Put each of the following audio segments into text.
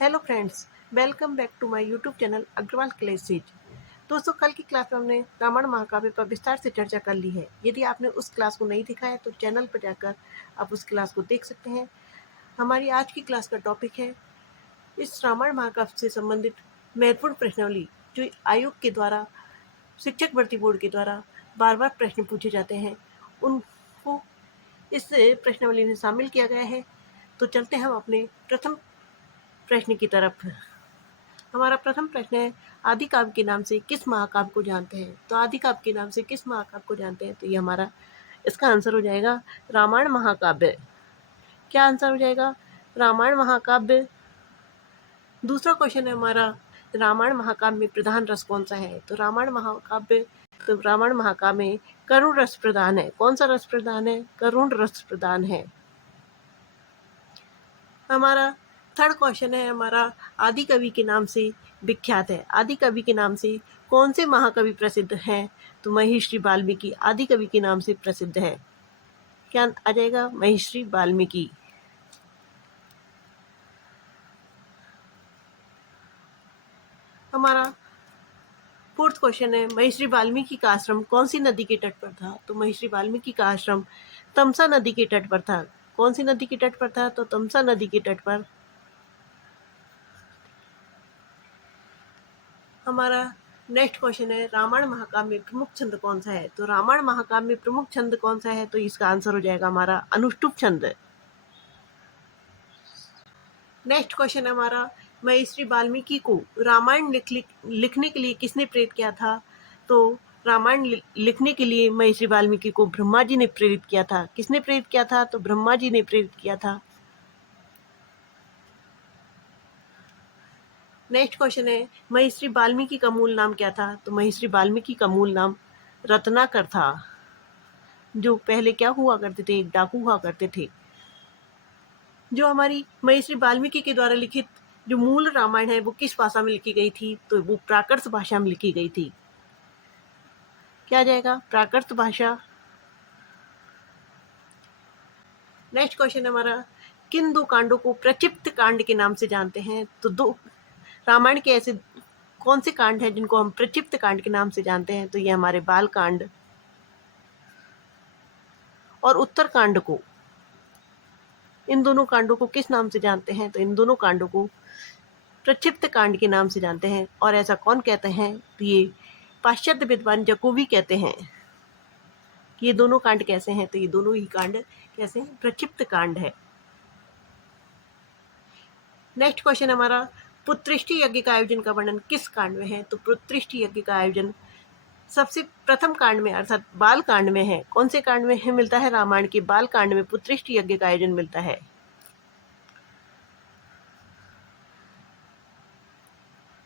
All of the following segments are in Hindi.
Hello friends, welcome back to my YouTube channel Agarwal classes. दोस्तों, कल की क्लास में हमने रामायण महाकाव्य पर विस्तार से चर्चा कर ली है। यदि आपने उस क्लास को नहीं देखा है तो चैनल पर जाकर आप उस क्लास को देख सकते हैं। हमारी आज की क्लास का टॉपिक है इस रामायण महाकाव्य से संबंधित महत्वपूर्ण प्रश्नावली, जो आयोग के द्वारा, शिक्षक भर्ती बोर्ड के द्वारा बार बार प्रश्न पूछे जाते हैं, उनको इस प्रश्नावली में शामिल किया गया है। तो चलते हैं हम अपने प्रथम प्रश्न की तरफ। हमारा प्रथम प्रश्न है, आदि काव्य के नाम से किस महाकाव्य को जानते हैं? तो आदि काव्य के नाम से किस महाकाव्य को जानते हैं? तो ये हमारा इसका आंसर हो जाएगा रामायण महाकाव्य। क्या आंसर हो जाएगा? रामायण महाकाव्य। दूसरा क्वेश्चन है हमारा, रामायण महाकाव्य में प्रधान रस कौन सा है? तो रामायण महाकाव्य में करुण रस प्रधान है। कौन सा रस प्रधान है? करुण रस प्रधान है। हमारा थर्ड क्वेश्चन है हमारा, आदि कवि के नाम से विख्यात है। आदि कवि के नाम से कौन से महाकवि प्रसिद्ध हैं? तो महर्षि वाल्मीकि आदि कवि के नाम से प्रसिद्ध है। क्या आ जाएगा? महर्षि वाल्मीकि। हमारा फोर्थ क्वेश्चन है, महर्षि वाल्मीकि का आश्रम कौन सी नदी के तट पर था? तो महर्षि वाल्मीकि का आश्रम तमसा नदी के तट पर था। कौन सी नदी के तट पर था? तो तमसा नदी के तट पर। हमारा नेक्स्ट क्वेश्चन है, रामायण महाकाव्य में प्रमुख छंद कौन सा है? तो रामायण महाकाव्य में प्रमुख छंद कौन सा है? तो इसका आंसर हो जाएगा हमारा अनुष्टुप छंद। नेक्स्ट क्वेश्चन है हमारा, महर्षि वाल्मीकि को रामायण लिखने के लिए किसने प्रेरित किया था? तो रामायण लिखने के लिए महर्षि वाल्मीकि को ब्रह्मा जी ने प्रेरित किया था। किसने प्रेरित किया था? तो ब्रह्मा जी ने प्रेरित किया था। नेक्स्ट क्वेश्चन है, महर्षि वाल्मीकि का मूल नाम क्या था? तो महर्षि वाल्मीकि का मूल नाम रत्नाकर था। जो पहले क्या हुआ करते थे? एक डाकू हुआ करते थे। जो हमारी महर्षि वाल्मीकि के द्वारा लिखित जो मूल रामायण है वो किस भाषा में लिखी गई थी? तो वो प्राकृत भाषा में लिखी गई थी। क्या आ जाएगा? प्राकृत भाषा। नेक्स्ट क्वेश्चन हमारा, किन दो कांडों को प्रक्षिप्त कांड के नाम से जानते हैं? तो दो रामायण के ऐसे कौन से कांड हैं जिनको हम प्रक्षिप्त कांड के नाम से जानते हैं? तो ये हमारे बाल कांड और उत्तर कांड को, इन दोनों कांडों को किस नाम से जानते हैं? तो इन दोनों कांडों को प्रक्षिप्त कांड के नाम से जानते हैं। और ऐसा कौन कहते हैं? तो ये पाश्चात्य विद्वान जकोबी कहते हैं कि ये दोनों कांड कैसे हैं? तो ये दोनों ही कांड कैसे हैं? प्रक्षिप्त कांड है। नेक्स्ट क्वेश्चन हमारा, पुत्रिष्टि यज्ञ का आयोजन का वर्णन किस कांड में है? तो पुत्रिष्टि यज्ञ का आयोजन सबसे प्रथम कांड में अर्थात बाल कांड में है। कौन से कांड में है? मिलता है रामायण के बाल कांड में पुत्रिष्टि यज्ञ का आयोजन मिलता है।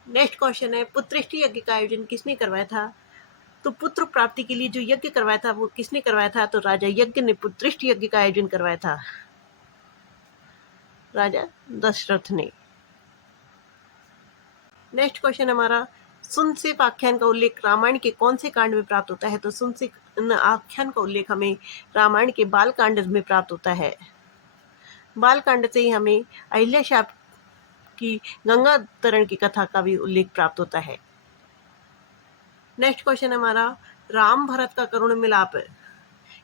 नेक्स्ट क्वेश्चन है, पुत्रिष्टि यज्ञ का आयोजन किसने करवाया था? तो पुत्र प्राप्ति के लिए जो यज्ञ करवाया था वो किसने करवाया था? तो राजा यज्ञ ने पुत्रिष्टि यज्ञ का आयोजन करवाया था, राजा दशरथ ने। नेक्स्ट क्वेश्चन हमारा, सुनसिप आख्यान का उल्लेख रामायण के कौन से कांड में प्राप्त होता है? तो सुनसिप आख्यान का उल्लेख हमें रामायण के बाल कांड में प्राप्त होता है। बाल कांड से ही हमें अहिल्या शाप की गंगा तरण की कथा का भी उल्लेख प्राप्त होता है। नेक्स्ट क्वेश्चन हमारा, राम भरत का करुण मिलाप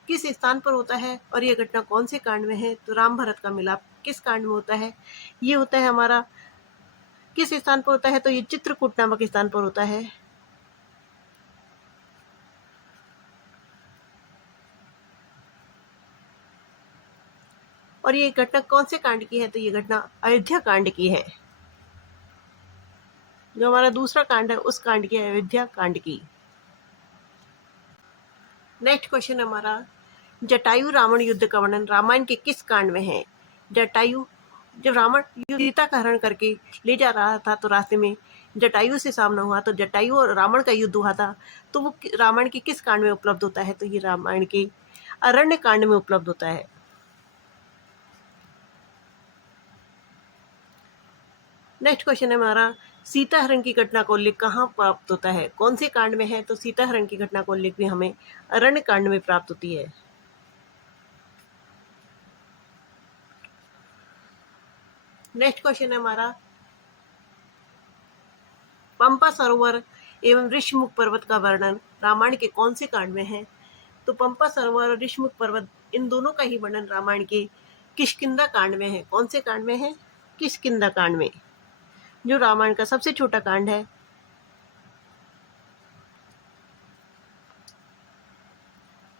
किस स्थान पर होता है और यह घटना कौन से कांड में है? तो राम भरत का मिलाप किस कांड में होता है? ये होता है हमारा किस स्थान पर होता है? तो ये चित्रकूट नामक स्थान पर होता है। और ये घटना कौन से कांड की है? तो ये घटना अयोध्या कांड की है। जो हमारा दूसरा कांड है उस कांड की है, अयोध्या कांड की। नेक्स्ट क्वेश्चन हमारा, जटायु रावण युद्ध का वर्णन रामायण के किस कांड में है? जटायु जब रावण सीता का हरण करके ले जा रहा था तो रास्ते में जटायु से सामना हुआ, तो जटायु और रावण का युद्ध हुआ था। तो वो रामायण के किस कांड में उपलब्ध होता है? तो ये रामायण के अरण्य कांड में उपलब्ध होता है। नेक्स्ट क्वेश्चन है हमारा, सीता हरण की घटना का उल्लेख कहाँ प्राप्त होता है? कौन से कांड में है? तो सीता हरण की घटना का उल्लेख भी हमें अरण्य कांड में प्राप्त होती है। नेक्स्ट क्वेश्चन है हमारा, पंपा सरोवर एवं ऋषिमुख पर्वत का वर्णन रामायण के कौन से कांड में है? तो पंपा सरोवर और ऋषिमुख पर्वत इन दोनों का ही वर्णन रामायण के किष्किंधा कांड में है। कौन से कांड में है? किष्किंधा कांड में, जो रामायण का सबसे छोटा कांड है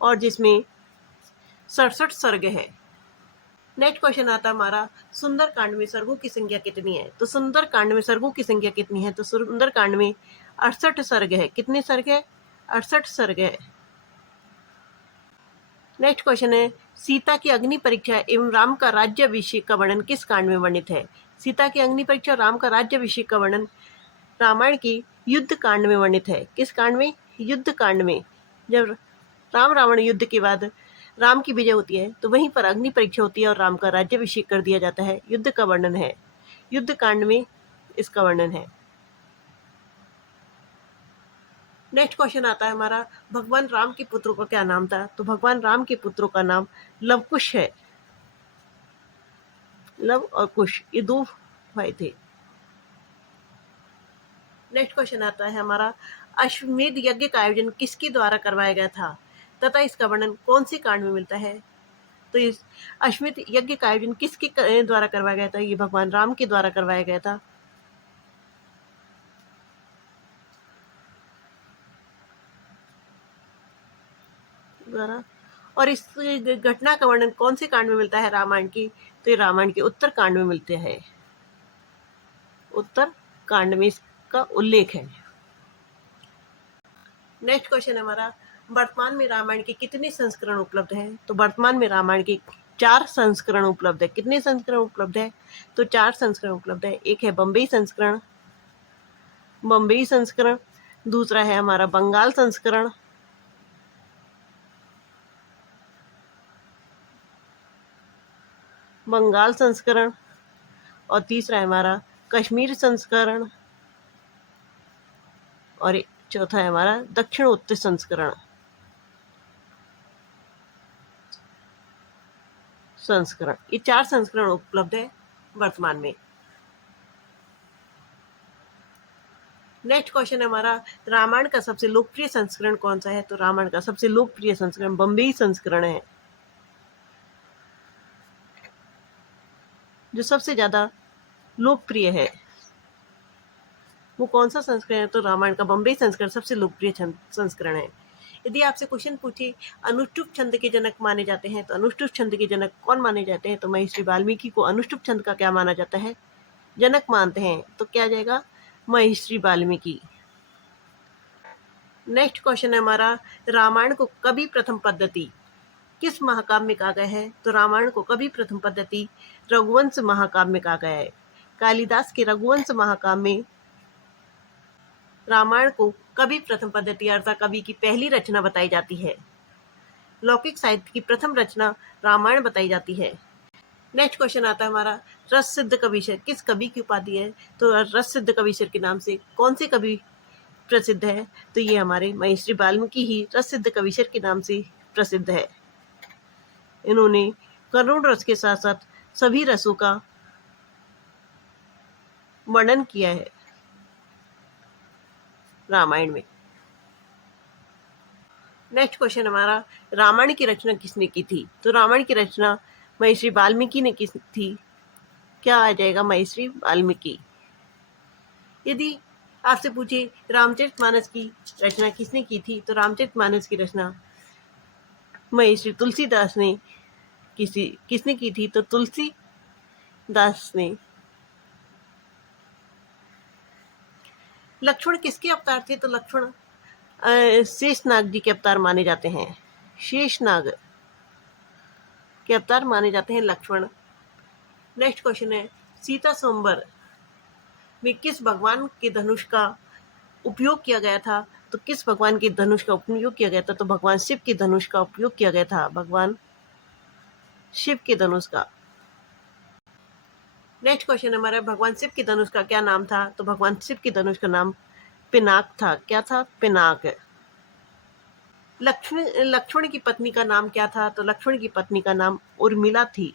और जिसमें 67 सर्ग है। नेक्स्ट क्वेश्चन आता है हमारा, सुंदर कांड में सर्गों की संख्या कितनी है? तो सुंदर कांड में सर्गों की संख्या कितनी है? तो सुंदर कांड में 68 सर्ग है। कितने सर्ग है? 68 सर्ग है। नेक्स्ट क्वेश्चन है, सीता की अग्नि परीक्षा एवं राम का राज्याभिषेक का वर्णन किस कांड में वर्णित है? सीता की अग्नि परीक्षा और राम का राज्याभिषेक का वर्णन रामायण की युद्ध कांड में वर्णित है। किस कांड में? युद्ध कांड में। जब राम रावण युद्ध के बाद राम की विजय होती है तो वहीं पर अग्नि परीक्षा होती है और राम का राज्याभिषेक कर दिया जाता है। युद्ध का वर्णन है, युद्ध कांड में इसका वर्णन है। नेक्स्ट क्वेश्चन आता है हमारा, भगवान राम के पुत्रों का क्या नाम था? तो भगवान राम के पुत्रों का नाम लवकुश है। लव और कुश, ये दो भाई थे। नेक्स्ट क्वेश्चन आता है हमारा, अश्वमेध यज्ञ का आयोजन किसके द्वारा करवाया गया था तथा इसका वर्णन कौन से कांड में मिलता है? तो इस अश्वमेध यज्ञ का आयोजन किसके द्वारा करवाया गया था? ये भगवान राम के द्वारा करवाया गया था। द्वारा। और इस घटना का वर्णन कौन से कांड में मिलता है रामायण की? तो ये रामायण के उत्तर कांड में मिलते हैं। उत्तर कांड में इसका उल्लेख है। नेक्स्ट क्वेश्चन हमारा, वर्तमान में रामायण के कितने संस्करण उपलब्ध हैं? तो वर्तमान में रामायण के 4 संस्करण उपलब्ध है। कितने संस्करण उपलब्ध है? तो 4 संस्करण उपलब्ध है। एक है बम्बई संस्करण, बम्बई संस्करण, दूसरा है हमारा बंगाल संस्करण, बंगाल संस्करण, और तीसरा है हमारा कश्मीर संस्करण, और चौथा है हमारा दक्षिणोत्तर संस्करण। ये 4 संस्करण उपलब्ध है वर्तमान में। नेक्स्ट क्वेश्चन है हमारा, रामायण का सबसे लोकप्रिय संस्करण कौन सा है? तो रामायण का सबसे लोकप्रिय संस्करण बम्बई संस्करण है। जो सबसे ज्यादा लोकप्रिय है वो कौन सा संस्करण है? तो रामायण का बम्बई संस्करण सबसे लोकप्रिय संस्करण है। यदि आपसे क्वेश्चन पूछे अनुष्टुप छंद के जनक माने जाते हैं, तो अनुष्टुप छंद के जनक कौन माने जाते हैं? तो महर्षि वाल्मीकि को अनुष्टुप छंद का क्या माना जाता है? जनक मानते हैं। तो क्या जाएगा? महर्षि वाल्मीकि। नेक्स्ट क्वेश्चन है हमारा, रामायण को कवि प्रथम पद्धति किस महाकाव्य में कहा गया है? तो रामायण को कवि प्रथम पद्धति रघुवंश महाकाव्य में कहा गया है। कालिदास के रघुवंश महाकाव्य में रामायण को कवि प्रथम पद्धति अर्थात कवि की पहली रचना बताई जाती है। लौकिक साहित्य की प्रथम रचना रामायण बताई जाती है। नेक्स्ट क्वेश्चन आता है हमारा, रस सिद्ध कविशर किस कवि की उपाधि है? तो रस सिद्ध कविशर के नाम से कौन से कवि प्रसिद्ध है? तो ये हमारे महर्षि वाल्मीकि ही रस सिद्ध कविशर के नाम से प्रसिद्ध है। इन्होंने करुण रस के साथ साथ सभी रसों का वर्णन किया है रामायण में। नेक्स्ट क्वेश्चन हमारा, रामायण की रचना किसने की थी? तो रामायण की रचना महर्षि वाल्मीकि ने की थी। क्या आ जाएगा? महर्षि वाल्मीकि। यदि आपसे पूछे रामचरितमानस की रचना किसने की थी? तो रामचरितमानस की रचना महर्षि तुलसीदास ने किसने की थी? तो तुलसीदास ने। लक्ष्मण किसके अवतार थे? तो लक्ष्मण शेषनाग जी के अवतार माने जाते हैं। शेषनाग के अवतार माने जाते हैं लक्ष्मण। नेक्स्ट क्वेश्चन है, सीता स्वयंवर में किस भगवान के धनुष का उपयोग किया गया था? तो किस भगवान के धनुष का उपयोग किया गया था? तो भगवान शिव के धनुष का उपयोग किया गया था। भगवान शिव के धनुष का। नेक्स्ट क्वेश्चन हमारा, भगवान शिव के धनुष का क्या नाम था? तो भगवान शिव के धनुष का नाम पिनाक था। क्या था? पिनाक। लक्ष्मण की पत्नी का नाम क्या था? तो लक्ष्मण की पत्नी का नाम उर्मिला थी।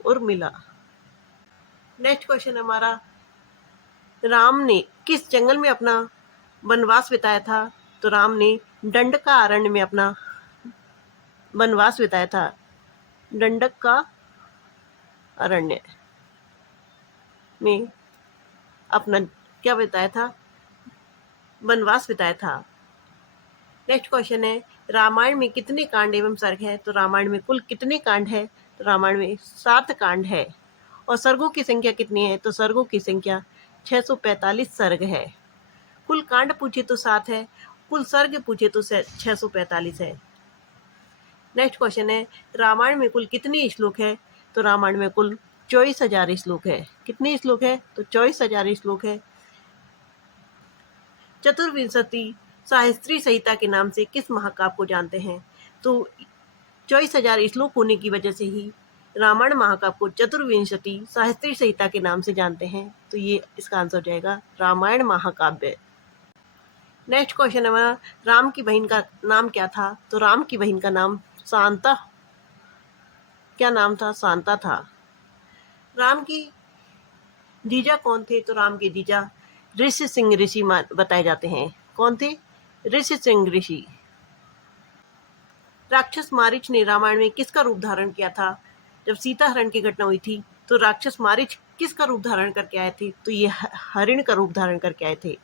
उर्मिला। नेक्स्ट क्वेश्चन हमारा, राम ने किस जंगल में अपना वनवास बिताया था? तो राम ने दंडका अरण्य में अपना वनवास बिताया था। दंडक का अरण्य में अपना क्या बिताया था? वनवास बिताया था। नेक्स्ट क्वेश्चन है, रामायण में कितने कांड एवं सर्ग है? तो रामायण में कुल कितने कांड है? तो रामायण में 7 कांड है। और सर्गों की संख्या कितनी है? तो सर्गों की संख्या 645 सर्ग है। कुल कांड पूछे तो 7 है, कुल सर्ग पूछे तो 645 है। नेक्स्ट क्वेश्चन है, रामायण में कुल कितने श्लोक है? तो रामायण में कुल 24,000 श्लोक है। कितने श्लोक है? तो 24,000 श्लोक है। चतुर्विंशति सहस्त्री संहिता के नाम से किस महाकाव्य को जानते हैं? तो 24,000 श्लोक होने की वजह से ही रामायण महाकाव्य को चतुर्विंशति सहस्त्री संहिता के नाम से जानते हैं। तो ये इसका आंसर हो जाएगा रामायण महाकाव्य। नेक्स्ट क्वेश्चन है, राम की बहन का नाम क्या था? तो राम की बहन का नाम शांता, क्या नाम था? शांता था। राम की जीजा कौन थे? तो राम के जीजा ऋषि सिंह ऋषि बताए जाते हैं। कौन थे? ऋषि सिंह ऋषि। राक्षस मारीच ने रामायण में किसका रूप धारण किया था? जब सीता हरण की घटना हुई थी तो राक्षस मारीच किसका रूप धारण करके आए थे? तो ये हरिण का रूप धारण करके आए थे।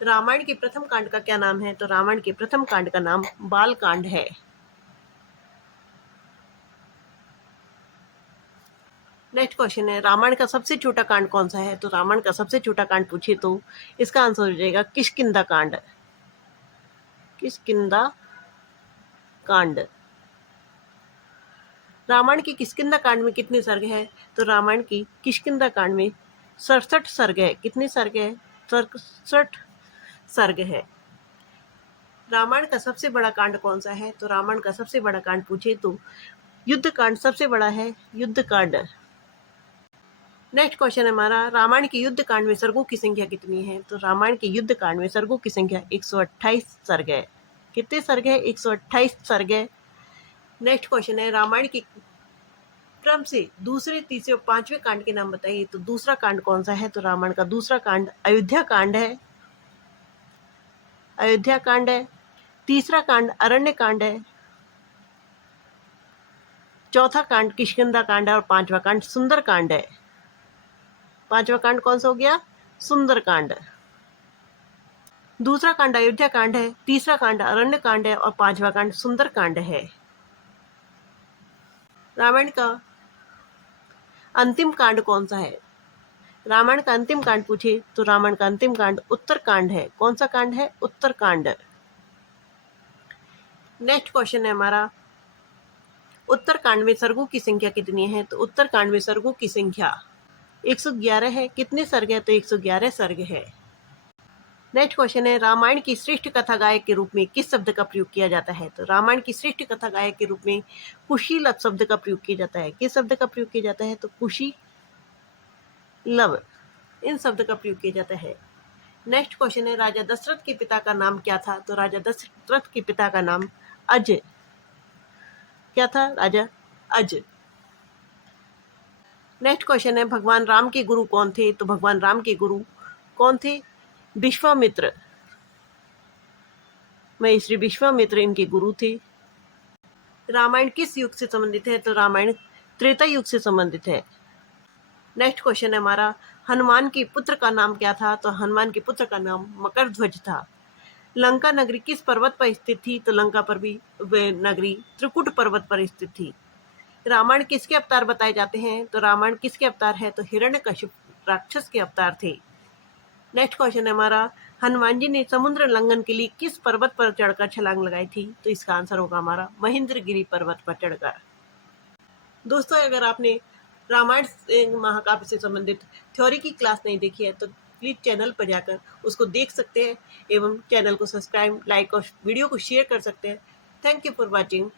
रामायण के प्रथम कांड का क्या नाम है? तो रामायण के प्रथम कांड का नाम बाल कांड है। नेक्स्ट क्वेश्चन है, रामायण का सबसे छोटा कांड कौन सा है? तो रामायण का सबसे छोटा कांड पूछे तो इसका आंसर हो जाएगा किष्किंधा कांड। किष्किंधा कांड। रामायण की किष्किंधा कांड में कितने सर्ग है? तो रामायण की किष्किंधा कांड में 67 सर्ग है। कितने सर्ग है? 67 सर्ग है। रामायण का सबसे बड़ा कांड कौन सा है? तो रामायण का सबसे बड़ा कांड पूछे तो युद्ध कांड सबसे बड़ा है, युद्ध कांड। नेक्स्ट क्वेश्चन है हमारा, रामायण के युद्ध कांड में सर्गों की संख्या कितनी है? तो रामायण के युद्ध कांड में सर्गों की संख्या 128 सर्ग है। कितने सर्ग है? 128 सर्ग है। नेक्स्ट क्वेश्चन है, रामायण के क्रम से दूसरे, तीसरे और 5वें कांड के नाम बताइए। तो दूसरा कांड कौन सा है? तो रामायण का दूसरा कांड अयोध्या कांड है। अयोध्या कांड है। तीसरा कांड अरण्य कांड है। चौथा कांड किष्किंधा कांड है और 5वां कांड सुंदर कांड है। 5वां कांड कौन सा हो गया? सुंदर कांड। दूसरा कांड अयोध्या कांड है, तीसरा कांड अरण्य कांड है और 5वां कांड सुंदर कांड है। रामायण का अंतिम कांड कौन सा है? रामायण का अंतिम कांड पूछे तो रामायण का अंतिम कांड उत्तर कांड है। कौन सा कांड है? उत्तर कांड। नेक्स्ट क्वेश्चन है हमारा, उत्तर कांड में सर्गों की संख्या कितनी है? तो उत्तर कांड में सर्गों की संख्या 111 है। कितने सर्ग है? तो 111 सर्ग है। नेक्स्ट क्वेश्चन है, रामायण की श्रेष्ठ कथा गायक के रूप में किस शब्द का प्रयोग किया जाता है? तो रामायण की श्रेष्ठ कथा गायक के रूप में कुशीलव शब्द का प्रयोग किया जाता है। किस शब्द का प्रयोग किया जाता है? तो कुशीलव, इन शब्द का प्रयोग किया जाता है। नेक्स्ट क्वेश्चन है, राजा दशरथ के पिता का नाम क्या था? तो राजा दशरथ के पिता का नाम अज, क्या था? राजा अज। नेक्स्ट क्वेश्चन है, भगवान राम के गुरु कौन थे? तो भगवान राम के गुरु कौन थे? विश्वामित्र। महर्षि विश्वामित्र इनके गुरु थे। रामायण किस युग से संबंधित है? तो रामायण त्रेता युग से संबंधित है। नेक्स्ट क्वेश्चन है हमारा, हनुमान के पुत्र का नाम क्या था? तो हनुमान के पुत्र का नाम मकरध्वज था। लंका नगरी किस पर्वत पर स्थित थी? तो लंका पर भी नगरी त्रिकुट पर्वत पर स्थित थी। रामायण किसके अवतार बताए जाते हैं? तो रामायण किसके अवतार है? तो हिरण्यकशिप राक्षस के अवतार थे। नेक्स्ट क्वेश्चन है हमारा, हनुमान जी ने समुद्र लंघन के लिए किस पर्वत पर चढ़कर छलांग लगाई थी? तो इसका आंसर होगा हमारा महेंद्रगिरी पर्वत पर चढ़कर। दोस्तों, अगर आपने रामायण महाकाव्य से संबंधित थ्योरी की क्लास नहीं देखी है तो प्लीज चैनल पर जाकर उसको देख सकते हैं एवं चैनल को सब्सक्राइब, लाइक और वीडियो को शेयर कर सकते हैं। Thank you for watching.